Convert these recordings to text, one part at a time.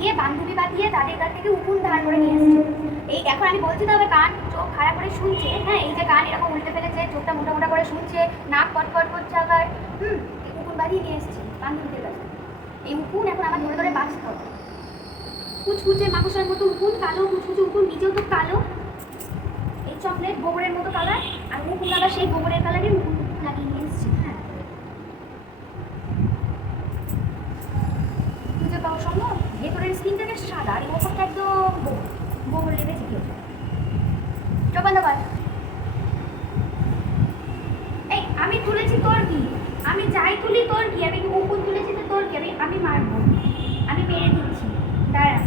গিয়ে বান্ধবী বাঁধিয়ে তাদের কাছ থেকে উকুন ধার করে নিয়ে এসেছে। এই এখন আমি বলছি তবে কান চোখ খাড়া করে শুনছে, হ্যাঁ এই যে কান এরকম উল্টে ফেলেছে, চোখটা মোটা মোটা করে শুনছে, নাক কটকট করছে আবার, এই উকুন বাঁধিয়ে নিয়ে এসেছি বান্ধবীদের কাছে। এই উকুন এখন আমার ধরে ধরে বাঁচতে হবে। কুচকুচে মাকড়সার মতো উকুন, কালো কুচকুচে উকুন, নিজেও তো কালো, এই চকলেট গোবরের মতো কালার, আর উকুন আবার সেই গোবরের কালারই উকুন লাগিয়ে নিয়ে এসেছি। হ্যাঁ খুঁজে পাওয়া সম্ভব। ভেতরের স্কিনটাকে সাদা আর ওপরটা একদম গোবর লেগেছে কি চোপান দাবার। এই আমি তুলেছি তোর কি, আমি যাই তুলি তোর কি, আমি উকুন তুলেছি তো তোর কি, আমি মারবো, আমি মেরে দিচ্ছি, দাঁড়া।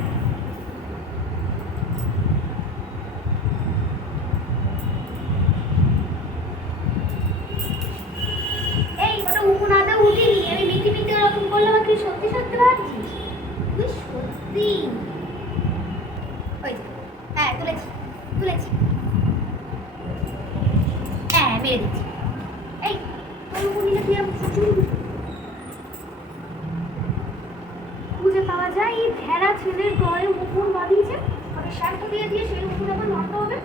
এই ওটা উকুন আদৌ উঠিনি, আমি মিথ্যে মিথ্যে ওরকম করলাম, তুই সত্যি সত্যি ভাবছিস? তুই সত্যি ওই হ্যাঁ তুলেছি তুলেছি, হ্যাঁ মেরে দিচ্ছি। এই তোর উকুন নিলে তুই খুঁজে পাওয়া যায় এই ভেড়া ছেলের গায়ে উকুন বাঁধিয়েছে, তবে শ্যাম্পু দিয়ে দিয়ে সেই উকুন আবার নষ্ট হবে।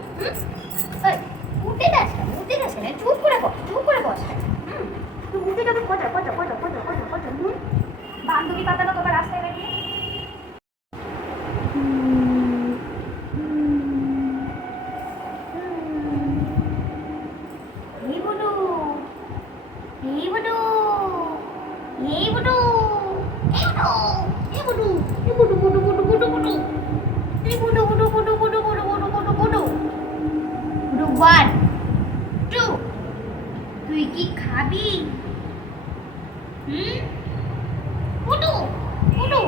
উঠে গেছে উঠে গেছে না, চুপ করে বস, চুপ করে বস। তুই উঠে যাবে কত কত কত কত কত কত বান্ধবী পাতানো তোমার রাস্তায় বেরিয়ে। এই বুডু এই বুডু এই বুডু এই বুডু এই বুডু এই বুডু বুডু বুডু বুডু বুডু এই বুডু বুডু বুডু বুডু বুডু বুডু বুডু বুডু বুডু 1 2 তুই কি খাবি? বুডু বুডু